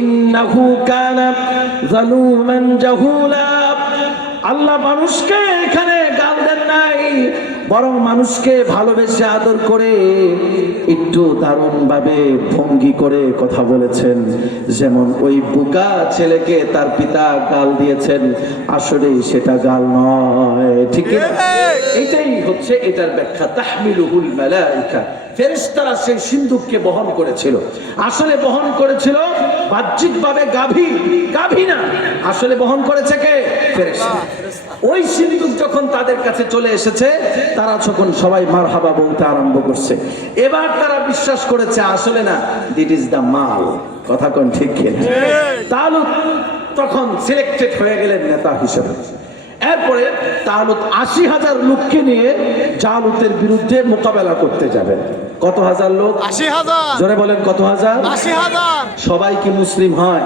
ইন্নাহু কানা যালুমান জাহুলা। আল্লাহ মানুষকে এখানে গাল দেন নাই, বরং মানুষকে ভালোবেসে আদর করে একটু দারুণ ভাবে ভঙ্গি করে কথা বলেছেন। যেমন ওই বুকা ছেলেকে তার পিতা গাল দিয়েছেন, আসলে সেটা গাল নয়, ঠিক না? এটাই হচ্ছে এটার ব্যাখ্যা। তাহমিলুহুল মালাইকা, ফেরেশতারা সেই সিন্দুককে বহন করেছিল। আসলে বহন করেছিল বাহ্যিকভাবে গাভী না, আসলে বহন করেছে কে? ফেরেশতা। ওই সিন্দুক যখন তাদের কাছে চলে এসেছে, তারা যখন সবাই মারহাবা বলতে আরম্ভ করছে, এবার তারা বিশ্বাস করেছে আসলে না, দিট ইজ দ্য মাল। কথা কোন ঠিক কিনা? তালুত তখন সিলেক্টেড হয়ে গেলেন নেতা হিসেবে। এরপরে তালুত ৮০,০০০ লোককে নিয়ে জালুতের বিরুদ্ধে মোকাবেলা করতে যাবেন। কত হাজার লোক? ৮০,০০০। জোরে বলেন কত হাজার? ৮০,০০০। সবাই কি মুসলিম হয়?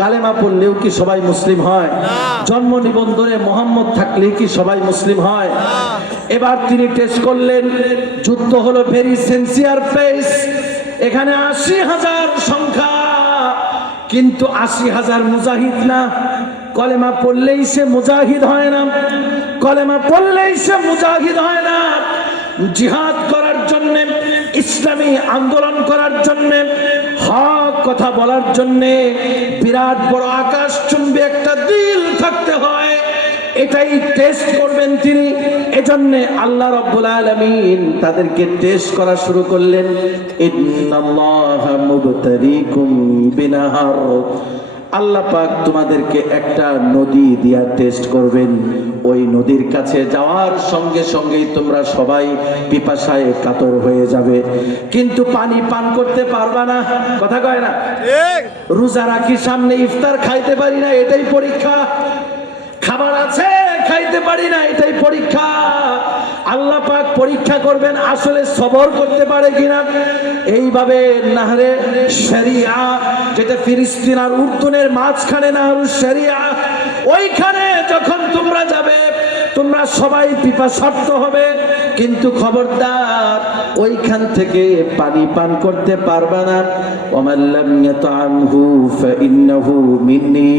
কালেমা পড়লেও কি সবাই মুসলিম হয়? জন্ম নিবন্ধনে মোহাম্মদ থাকলে কি সবাই মুসলিম হয়? এবার তিনি টেস্ট করলেন, যুদ্ধ হলো ভেরি সিনসিয়ার পেস। এখানে ৮০,০০০ সংখ্যা, কিন্তু ৮০,০০০ মুজাহিদ না। কলেমা পড়লেই সে মুজাহিদ হয় না, কলেমা পড়লেই সে মুজাহিদ হয় না। জিহাদ করার জন্য, ইসলামী আন্দোলন করার জন্য, হক কথা বলার জন্য বিরাট বড় আকাশচুম্বী একটা দিল থাকতে হয়। এটাই টেস্ট করবেন তিনি। এজন্য আল্লাহ রাব্বুল আলামিন তাদেরকে টেস্ট করা শুরু করলেন। ইন্নাল্লাহা মুবতালিকুম বিনাহার, আল্লাহ পাক তোমাদেরকে একটা নদী দিয়া টেস্ট করবেন। ওই নদীর কাছে যাওয়ার সঙ্গে সঙ্গেই তোমরা সবাই পিপাসায় কাতর হয়ে যাবে, কিন্তু পানি পান করতে পারবা না। কথা কয় না? রোজা রাখি সামনে, ইফতার খাইতে পারি না, এটাই পরীক্ষা। খাবার আছে, খাইতে পারি না, এটাই পরীক্ষা। আল্লাহ পাক পরীক্ষা করবেন আসলে সবর করতে পারে কিনা। এইভাবে নাহরে শরিয়া, যেটা ফিলিস্তিন আর উর্দুনের মাঝখানে নাহরুস শরিয়া, ওইখানে যখন তোমরা যাবে তোমরা সবাই পিপাসার্ত হবে, কিন্তু খবরদার ওইখান থেকে পানি পান করতে পারবে না। ওয়ামান লাম ইয়াতআমহু ফাইন্নাহু মিন্নি,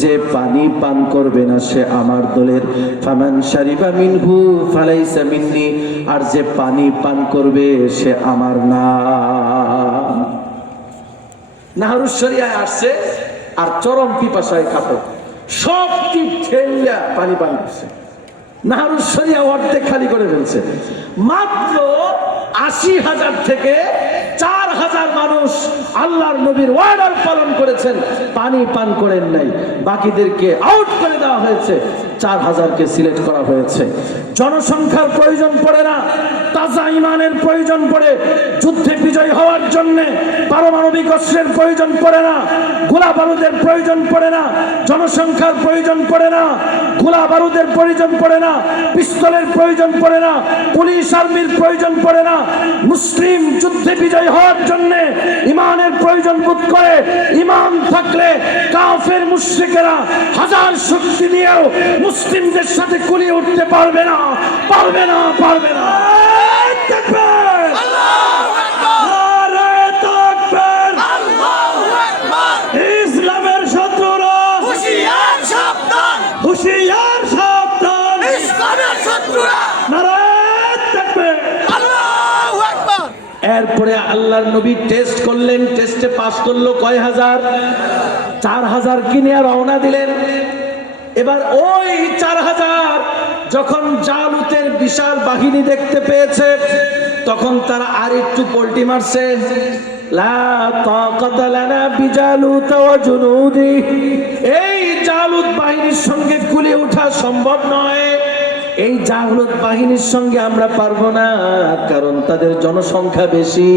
যে পানি পান করবে না সে আমার দলের। ফামান শারিবা মিনহু ফালাইসা মিন্নি, আর যে পানি পান করবে সে আমার না। নাহরুস শরিয়ায় আসছে আর চরম পিপাসায় কাতর, সব টিপ ঠেলিয়া পানি পান করছে। নাহরুস শরিয়া অর্ধেক খালি করে ফেলছে। মাত্র ৮০,০০০ থেকে ৪,০০০ মানুষ আল্লাহর নবীর ওয়ার্ডার পালন করেছেন, পানি পান করেন নাই। বাকিদেরকে আউট করে দেওয়া হয়েছে, ৪,০০০কে সিলেক্ট করা হয়েছে। জনসংখ্যার প্রয়োজন পড়ে না, তাজা ইমানের প্রয়োজন পড়ে। যুদ্ধে বিজয় হওয়ার জন্য পারমাণবিক অস্ত্রের প্রয়োজন পড়ে না, গোলা বারুদের প্রয়োজন পড়ে না, জনসংখ্যার প্রয়োজন পড়ে না, গোলা বারুদের প্রয়োজন পড়ে না, পিস্তলের প্রয়োজন পড়ে না, পুলিশ আর্মির প্রয়োজন পড়ে না। মুসলিম যুদ্ধে বিজয় হওয়ার জন্য ইমানের প্রয়োজন বোধ করে। ইমান থাকলে কাফের মুশরিকেরা হাজার শক্তি দিয়েও মুসলিমদের সাথে কুলিয়ে উঠতে পারবে না, পারবে না, পারবে না। ইসলামের শত্রুরা হুঁশিয়ার সাবধান, হুঁশিয়ার সাবধান, ইসলামের শত্রুরা নারায়ে তাকবীর, আল্লাহু আকবার। এরপরে আল্লাহর নবী টেস্ট করলেন, টেস্টে পাস করলো কয় হাজার? ৪,০০০ কিনে রওনা দিলেন। এবার ওই ৪,০০০ যখন জালুতের বিশাল বাহিনী দেখতে পেয়েছে, তখন তারা আর একটু পল্টি মারছে। লা তাকাতা লানা বিজালুত ওয়া জুনুদি, এই জালুত বাহিনীর সঙ্গে কুলে ওঠা সম্ভব নয়। এই জালুত বাহিনীর সঙ্গে আমরা পারবো না, কারণ তাদের জনসংখ্যা বেশি,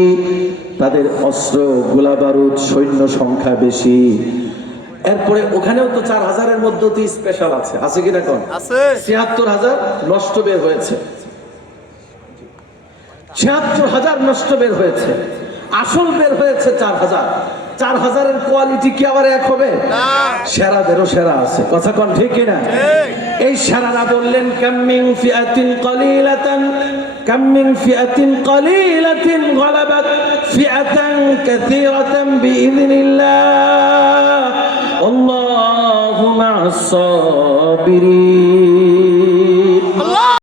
তাদের অস্ত্র গোলা বারুদ সৈন্য সংখ্যা বেশি। এরপরে ওখানেও তো ৪,০০০-এর মধ্যে তো স্পেশাল আছে, আছে কিনা? কোন আছে? ৭৬,০০০ নষ্ট বের হয়েছে, ৭৬,০০০ নষ্ট বের হয়েছে, আসল বের হয়েছে ৪,০০০। 4000-এর কোয়ালিটি কি আবার এক হবে? সেরাদেরও সেরা আছে, কথা কোন ঠিক কিনা? এই সেরারা বললেন কামিং ফিআতিন কালিলাতান কামিং ফিআতিন কালিলাতিন গালাবাত ফিআতান কাসীরাতান বিইذনিল্লাহ আল্লাহু মা'আস সাবিরিন।